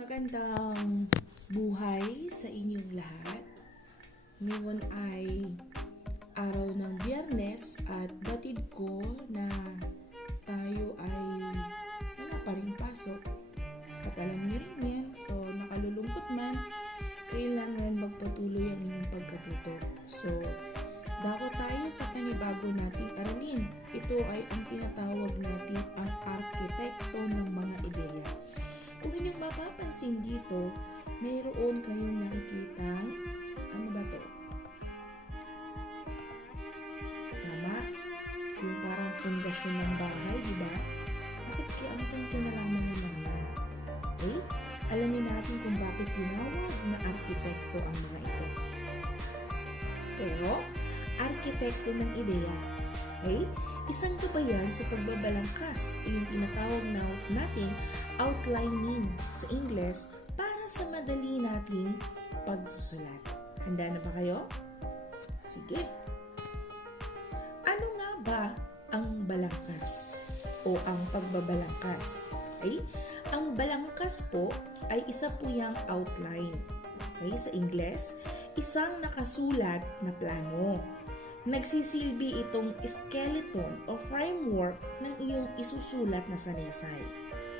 Magandang buhay sa inyong lahat. Ngayon ay araw ng Biyernes at batid ko na tayo ay wala pa rin pasok. At alam niyo rin yan, so nakalulungkot man, kailangan magpatuloy ang inyong pagkatuto. So, dako tayo sa panibago nating aralin. Ito ay ang tinatawag natin ang arkitekto ng mga ideya. Kung inyong mapapansin dito, mayroon kayong nakikitang, ano ba to? Tama? Yung parang pundasyon ng bahay, di ba? Bakit kaya ang kinalaman ng mga yan? Okay? Alamin natin kung bakit tinawag na arkitekto ang mga ito. Pero, arkitekto ng ideya. Okay? Isang gabayan sa pagbabalangkas ay yung tinatawag nating outlining sa Ingles para sa madali nating pagsusulat. Handa na ba kayo? Sige. Ano nga ba ang balangkas o ang pagbabalangkas? Ay, ang balangkas po ay isa po yung outline. Okay, sa Ingles, isang nakasulat na plano. Nagsisilbi itong skeleton o framework ng iyong isusulat na sanaysay.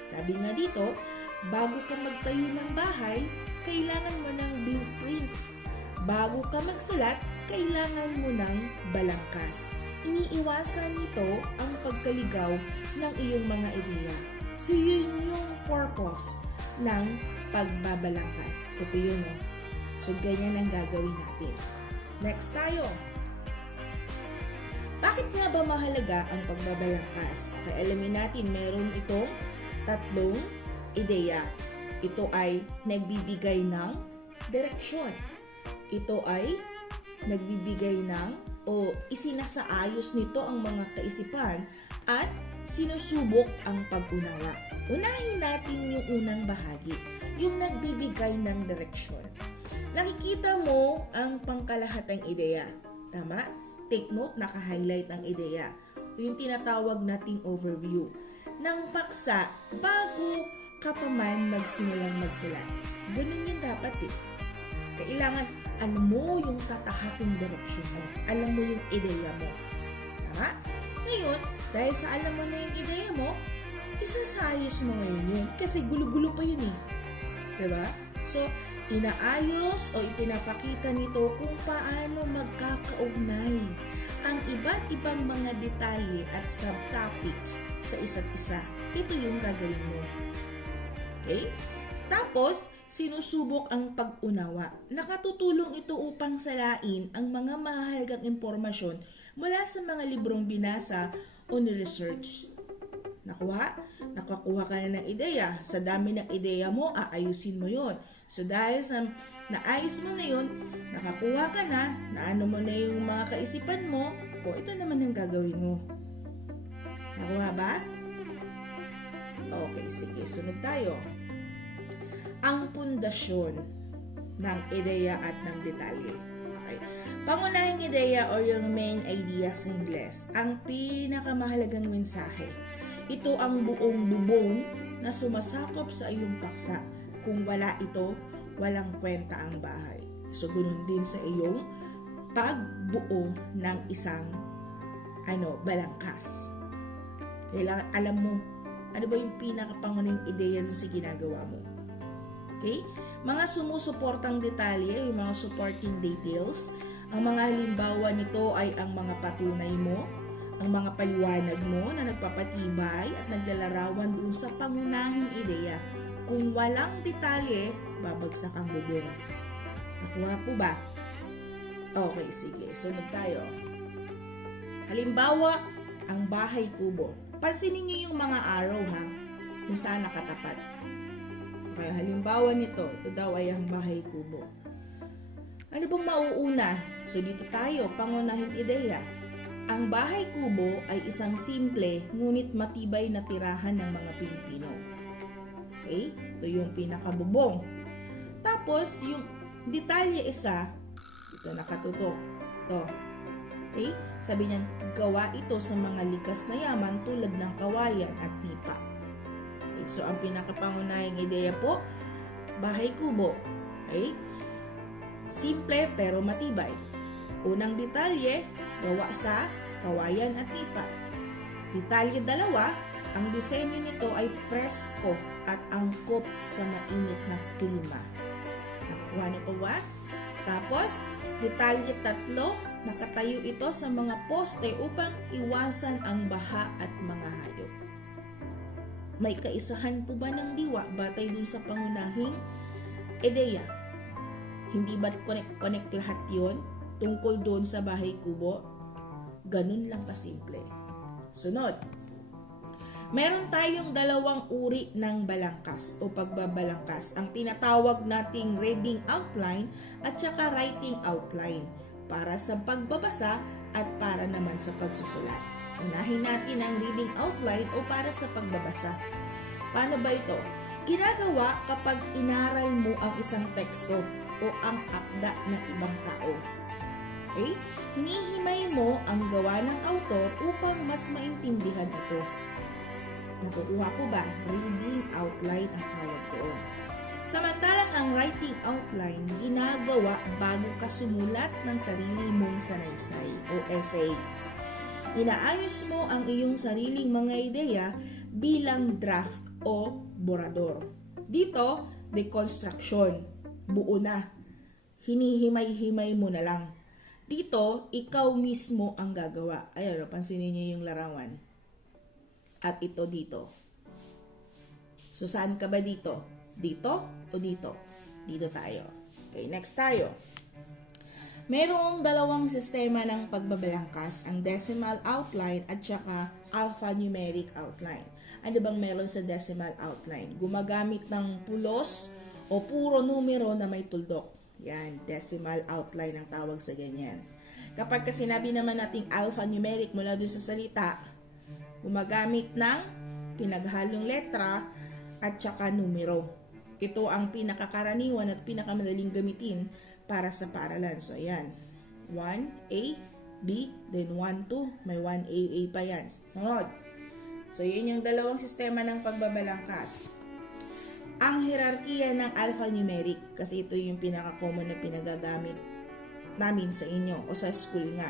Sabi nga dito, bago ka magtayo ng bahay, kailangan mo ng blueprint. Bago ka magsulat, kailangan mo ng balangkas. Iniiwasan nito ang pagkaligaw ng iyong mga ideya. So yun yung purpose ng pagbabalangkas. Ito yun o. So ganyan ang gagawin natin. Next tayo. Bakit nga ba mahalaga ang pagbabalangkas? Okay, alamin natin, meron itong tatlong ideya. Ito ay nagbibigay ng direksyon. Ito ay nagbibigay ng o isinasaayos nito ang mga kaisipan at sinusubok ang pag-unawa. Unahin natin yung unang bahagi, yung nagbibigay ng direksyon. Nakikita mo ang pangkalahatang ideya. Tama? Take note, naka-highlight ang ideya. Yung tinatawag nating overview ng paksa bago ka pa man magsimulang magsulat. Ganun yung dapat eh. Kailangan alam mo yung tatahaking direksyon mo. Alam mo yung ideya mo. Tama? Ngayon, dahil sa alam mo na yung ideya mo, isasayos mo ngayon yun. Kasi gulo-gulo pa yun eh. Diba? So, inaayos o ipinapakita nito kung paano magkakaugnay ang iba't ibang mga detalye at subtopics sa isa't isa. Ito yung gagawin mo. Okay? Tapos, sinusubok ang pag-unawa. Nakatutulong ito upang salain ang mga mahalagang impormasyon mula sa mga librong binasa o ni-research. Nakakuha ka na ng ideya. Sa dami ng ideya mo, aayusin mo yon. So dahil sa naayos mo na yun, nakakuha ka na, naano mo na yung mga kaisipan mo, o ito naman ang gagawin mo. Nakuha ba? Okay, sige. Sunod tayo. Ang pundasyon ng ideya at ng detalye. Okay. Pangunahing ideya o yung main idea sa Ingles, ang pinakamahalagang mensahe. Ito ang buong bubong na sumasakop sa iyong paksa. Kung wala ito, walang kwenta ang bahay. So, ganoon din sa iyong pagbuo ng isang balangkas. Kailangan alam mo, ano ba yung pinakapangunahing ideya sa ginagawa mo. Okay? Mga sumusuportang detalye, yung mga supporting details, ang mga halimbawa nito ay ang mga patunay mo, ang mga paliwanag mo na nagpapatibay at naglalarawan doon sa pangunahing ideya. Kung walang detalye, babagsak ang bubong. Nakuha po ba? Okay, sige. Sunod tayo. Halimbawa, ang bahay kubo. Pansinin niyo yung mga arrow ha, kung saan nakatapat. Okay, halimbawa nito, ito daw ay ang bahay kubo. Ano bang mauuna? So dito tayo, pangunahing ideya. Ang bahay kubo ay isang simple ngunit matibay na tirahan ng mga Pilipino. Okay? Ito yung pinakabubong. Tapos, yung detalye isa, ito nakatutok. Ito. Okay? Sabi niya, gawa ito sa mga likas na yaman tulad ng kawayan at nipa. Okay? So, ang pinakapangunahing ideya po, bahay kubo. Okay? Simple pero matibay. Unang detalye, gawa sa kawayan at nipa. Detalye 2, ang disenyo nito ay presko at angkop sa mainit na klima. Nakuha niyo po ba? Tapos, detalye 3, nakatayo ito sa mga poste upang iwasan ang baha at mga hayop. May kaisahan po ba ng diwa batay dun sa pangunahing ideya? Hindi ba connect lahat yon tungkol doon sa bahay kubo? Ganun lang kasimple. Sunod. Meron tayong 2 uri ng balangkas o pagbabalangkas. Ang tinatawag nating reading outline at saka writing outline para sa pagbabasa at para naman sa pagsusulat. Unahin natin ang reading outline o para sa pagbabasa. Paano ba ito? Ginagawa kapag inaral mo ang isang teksto o ang akda ng ibang tao. Okay? Hinihimay mo ang gawa ng autor upang mas maintindihan ito. Nakukuha po ba? Reading outline ang tawag doon. Samantalang ang writing outline, ginagawa bago ka sumulat ng sarili mong sanaysay o essay. Inaayos mo ang iyong sariling mga ideya bilang draft o borador. Dito, deconstruction. Buo na. Hinihimay-himay mo na lang. Dito, ikaw mismo ang gagawa. Ayun, pansinin niyo yung larawan. At ito dito. So, saan ka ba dito? Dito o dito? Dito tayo. Okay, next tayo. Merong 2 sistema ng pagbabalangkas, ang decimal outline at saka alphanumeric outline. Ano bang meron sa decimal outline? Gumagamit ng pulos o puro numero na may tuldok. Yan, decimal outline ang tawag sa ganyan. Kapag sinabi naman nating alphanumeric mula doon sa salita, gumagamit ng pinaghalong letra at saka numero. Ito ang pinakakaraniwan at pinakamadaling gamitin para sa paaralan. So, ayan. 1A, B, then 1, 2. May 1AA pa yan. Sunod. So, yun yung 2 sistema ng pagbabalangkas. Ang hierarkiya ng alphanumeric, kasi ito yung pinaka-common na pinagagamit namin sa inyo o sa school nga.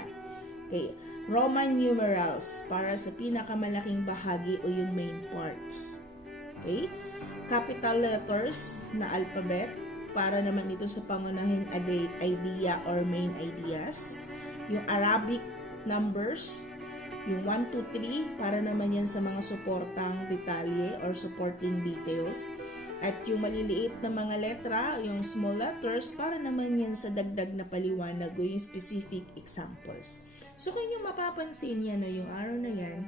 Okay. Roman numerals para sa pinakamalaking bahagi o yung main parts. Okay. Capital letters na alphabet para naman ito sa pangunahing idea or main ideas. Yung Arabic numbers, yung 1, 2, 3, para naman yan sa mga suportang detalye or supporting details. At yung maliliit na mga letra, yung small letters, para naman yan sa dagdag na paliwanag o yung specific examples. So kung yung mapapansin yan na yung araw na yan,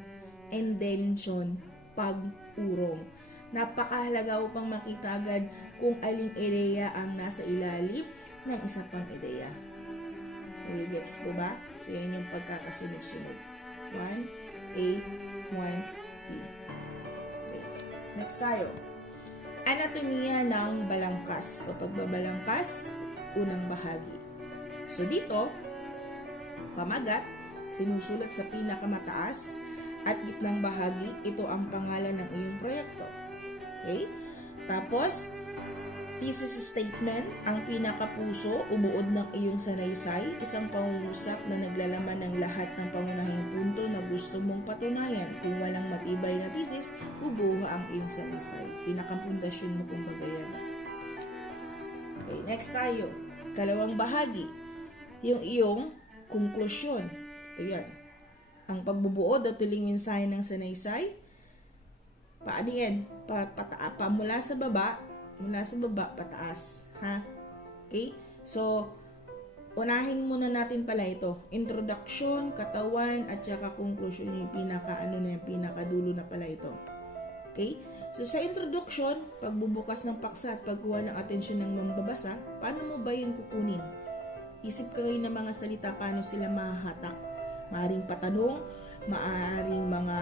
indention, pag-urong. Napakahalaga upang makita agad kung aling ideya ang nasa ilalim ng isa pang ideya. Gets po ba? So, yan yung pagkakasunod-sunod. 1A, 1B. Okay. Next tayo. Anatomiya ng balangkas o pagbabalangkas, unang bahagi. So, dito, pamagat, sinusulat sa pinakamataas at gitnang bahagi, ito ang pangalan ng iyong proyekto. Okay? Tapos, thesis statement, ang pinakapuso, umuod ng iyong sanaysay, isang pangungusap na naglalaman ng lahat ng pangunahing punto na gusto mong patunayan. Kung walang matibay na thesis, bubuha ang iyong sanaysay. Pinakapundasyon mo kung bagay. Okay, next tayo. 2 bahagi, yung iyong konklusyon. Ito yan. Ang pagbubuod at tuling mensahe ng sanaysay, paano yan? Mula sa baba, pataas. Ha? Okay? So, unahin muna natin pala ito. Introduction, katawan, at saka conclusion, yung pinakadulo na pala ito. Okay? So, sa introduction, pagbubukas ng paksa at pagkuha ng atensyon ng mambabasa, paano mo ba yung kukunin? Isip ka ngayon ng mga salita, paano sila mahahatak? Maaring patanong, maaring mga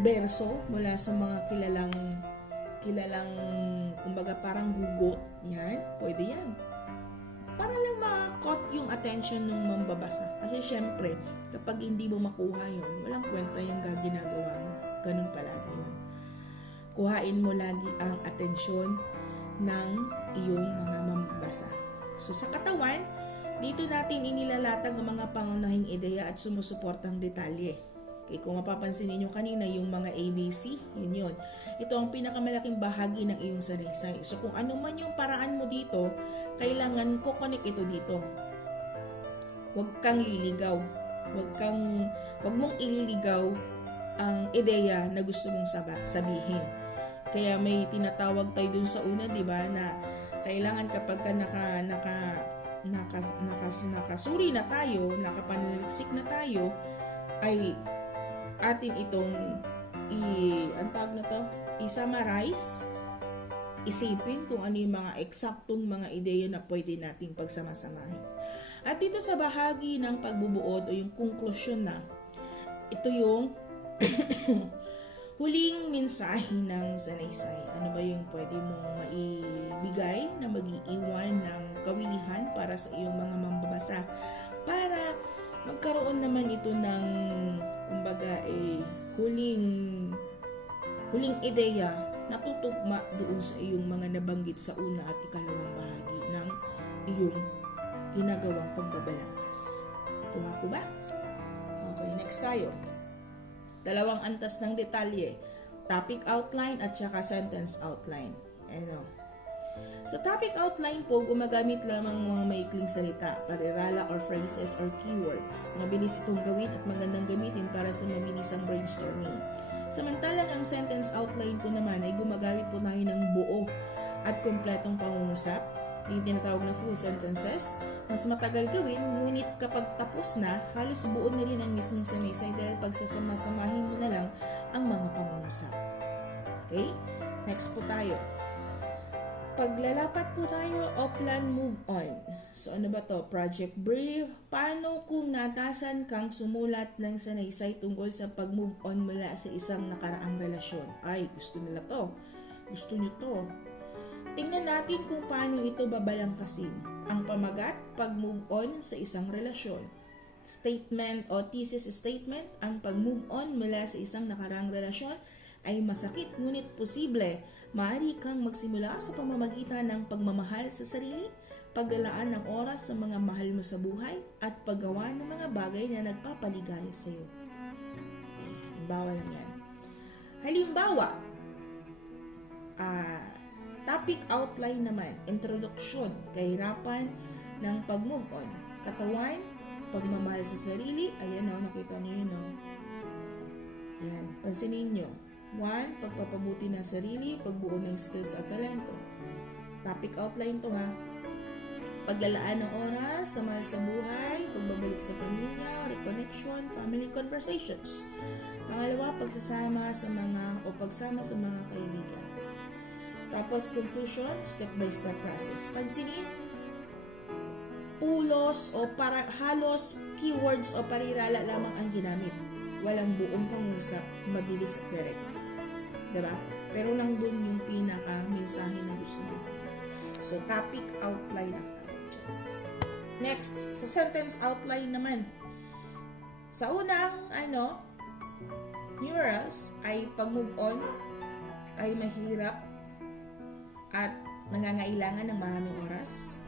berso mula sa mga kilalang kumbaga parang hugot. Yan, pwede yan. Para lang makakot yung attention ng mambabasa. Kasi syempre, kapag hindi mo makuha yun, walang kwenta yung ginagawa mo. Ganun palagi yun. Kuhain mo lagi ang atensyon ng iyong mga mambasa. So sa katawan, dito natin inilalatag ang mga pangunahing ideya at sumusuportang detalye. Okay, kung mapapansin niyo kanina yung mga ABC, yun. Ito ang pinakamalaking bahagi ng iyong sanaysay. So kung ano man yung paraan mo dito, kailangan ko-connect ito dito. Huwag kang liligaw. Huwag mong ililigaw ang ideya na gusto mong sabihin. Kaya may tinatawag tayo dun sa una, di ba, na kailangan kapag ka nakasuri na tayo, nakapanaliksik na tayo, ay atin itong i-summarize, isipin kung ano yung mga eksaktong mga ideya na pwede nating pagsama-samahin. At dito sa bahagi ng pagbubuod o yung conclusion na, ito yung huling mensahe ng sanaysay. Ano ba yung pwede mong maibigay na mag-iiwan ng kawilihan para sa iyong mga mambabasa para magkaroon naman ito ng kumbaga huling ideya na tutugma doon sa iyong mga nabanggit sa una at ikalawang bahagi ng iyong ginagawang pagbabalangkas. Nakuha po ba? Okay, next tayo. Dalawang antas ng detalye. Topic outline at saka sentence outline. Sa topic outline po, gumagamit lamang mga maikling salita, parirala or phrases or keywords. Mabilis itong gawin at magandang gamitin para sa mabilisang brainstorming. Samantalang ang sentence outline po naman ay gumagamit po tayo ng buo at kompletong pangungusap, yung tinatawag na full sentences. Mas matagal gawin, ngunit kapag tapos na, halos buo na rin ang mismong sanaysay dahil pagsasama-samahin mo na lang ang mga pangungusap. Okay? Next po tayo. Paglalapat po tayo o plan move on. So ano ba to? Project brief. Paano kung natasan kang sumulat ng sanaysay tungkol sa pag-move on mula sa isang nakaraang relasyon? Ay, gusto nila to. Gusto nyo to. Tingnan natin kung paano ito babalangkasin. Ang pamagat, pag-move on sa isang relasyon. Statement o thesis statement, ang pag-move on mula sa isang nakaraang relasyon ay masakit ngunit posible. Maaari kang magsimula sa pamamagitan ng pagmamahal sa sarili, paglalaan ng oras sa mga mahal mo sa buhay, at paggawa ng mga bagay na nagpapaligaya sa iyo. Halimbawa lang yan. Halimbawa, topic outline naman, introduction, kahirapan ng pag-move on. Katawan, pagmamahal sa sarili, ayan o, nakita niyo yun o. Yan, pansinin nyo. 1. Pagpapabuti ng sarili, pagbuo ng skills at talento. Topic outline to ha. Paglalaan ng oras, samahan sa buhay, pagbabalik sa pamilya, reconnection, family conversations. Pangalawa, pagsama sa mga kaibigan. Tapos conclusion, step-by-step process. Pansinin, pulos o halos keywords o parirala lamang ang ginamit. Walang buong pangusap, mabilis at direct. Diba? Pero nandun yung pinaka-mensahe na gusto mo. So, topic outline ang next, sa sentence outline naman. Sa unang, numerous ay pag-move on ay mahirap at nangangailangan ng maraming oras.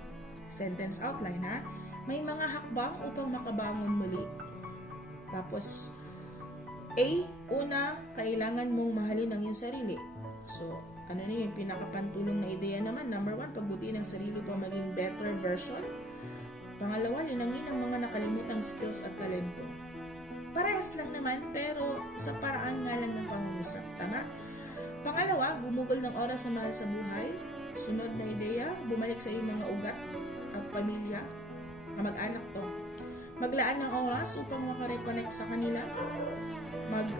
Sentence outline ha. May mga hakbang upang makabangon muli. Tapos, una, kailangan mong mahalin ang iyong sarili. So, ano na yung pinakapantulong na ideya naman? Number 1, pagbutihin ang sarili pa maging better version. Pangalawa, linangin ang mga nakalimutang skills at talento. Parehas lang naman, pero sa paraan nga lang ng pangungusap. Tama? Pangalawa, gumugol ng oras sa mahal sa buhay. Sunod na ideya, bumalik sa iyong mga ugat at pamilya. Kamag-anak to. Maglaan ng oras upang makareconnect sa kanila.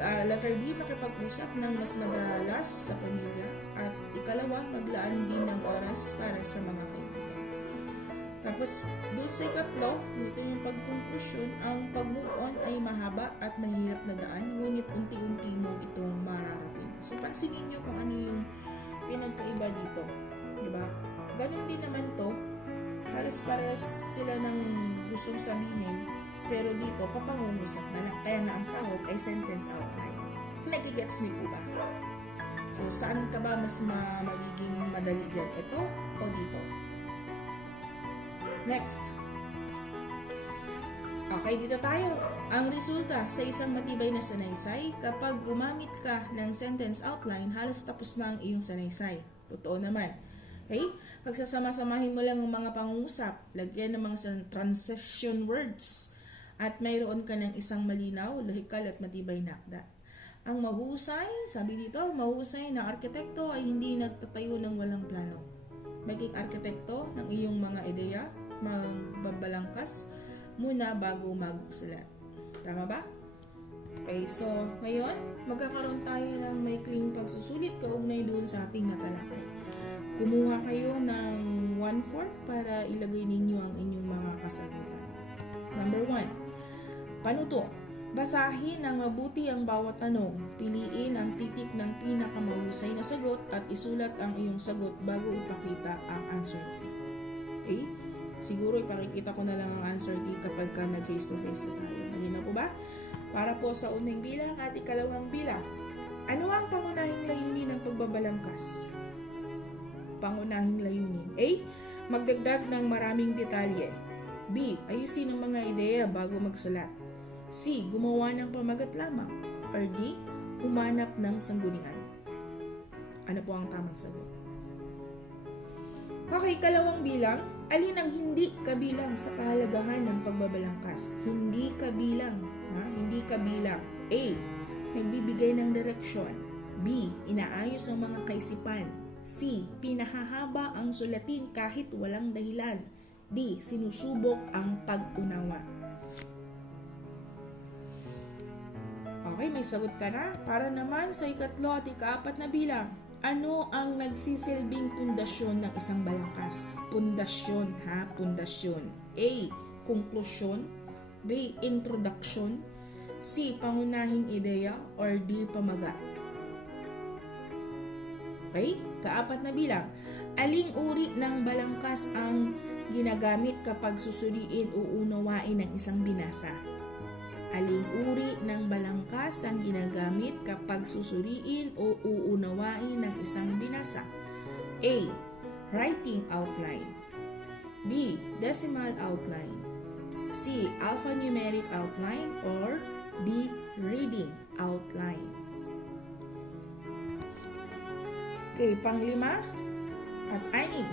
Letter B, makipag-usap ng mas madalas sa pamilya. At ikalawa, maglaan din ng oras para sa mga kaibigan. Tapos, doon sa ikatlo, dito yung pag-conclusion, ang pag-move on ay mahaba at mahirap na daan, ngunit unti-unti mo itong mararating. So, pansinin nyo kung ano yung pinagkaiba dito. Diba? Ganun din naman to. Halos parehas sila ng gustong sabihin, pero dito, papangungusap na lang. Kaya nga ang tawag ay sentence outline. Nagigets niyo po ba? So, saan ka ba mas magiging madali dyan? Ito o dito? Next. Okay, dito tayo. Ang resulta sa isang matibay na sanaysay, kapag gumamit ka ng sentence outline, halos tapos na ang iyong sanaysay. Totoo naman. Okay? Pagsasama-samahin mo lang ang mga pangungusap, lagyan ng mga transition words, at mayroon ka ng isang malinaw, lohikal at matibay na akda. Ang mahusay, sabi dito, mahusay na arkitekto ay hindi nagtatayo ng walang plano. Maging arkitekto ng iyong mga ideya, magbabalangkas muna bago magsulat. Tama ba? Okay, so ngayon, magkakaroon tayo ng maikling pagsusulit kaugnay doon sa ating natalakay. Kumuha kayo ng 1/4 para ilagay ninyo ang inyong mga kasagutan. Number 1, panuto. Basahin ng mabuti ang bawat tanong. Piliin ang titik ng pinakamahusay na sagot at isulat ang iyong sagot bago ipakita ang answer key. Okay? Siguro ipakikita ko na lang ang answer key kapag ka nag-face-to-face na tayo. Malinaw po ba? Para po sa unang bilang at ikalawang bilang. Ano ang pangunahing layunin ng pagbabalangkas? Pangunahing layunin. A. Magdagdag ng maraming detalye. B. Ayusin ang mga ideya bago magsulat. C. Gumawa ng pamagat lamang. Or D. Humanap ng sanggunian. Ano po ang tamang sagot? Okay, kalawang bilang. Alin ang hindi kabilang sa kahalagahan ng pagbabalangkas? Hindi kabilang. Hindi kabilang. A. Nagbibigay ng direksyon. B. Inaayos ang mga kaisipan. C. Pinahahaba ang sulatin kahit walang dahilan. D. Sinusubok ang pag-unawa. Okay, may sagot ka na. Para naman sa ikatlo at ikaapat na bilang. Ano ang nagsisilbing pundasyon ng isang balangkas? Pundasyon, pundasyon. A. Konklusyon. B. Introduction. C. Pangunahing ideya. Or D. Pamagat. Okay? Kaapat na bilang. Aling uri ng balangkas ang ginagamit kapag susuriin o unawain ng isang binasa? Aling uri ng balangkas ang ginagamit kapag susuriin o uunawain ng isang binasa? A. Writing outline. B. Decimal outline. C. Alphanumeric outline. Or D. Reading outline. Okay, panglima at 6.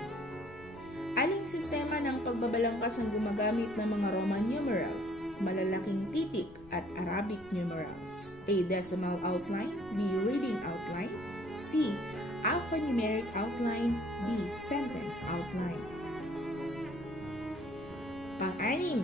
Aling sistema ng pagbabalangkas ang gumagamit ng mga Roman numerals, malalaking titik at Arabic numerals? A. Decimal outline. B. Reading outline. C. Alphanumeric outline. D. Sentence outline. Pang-6.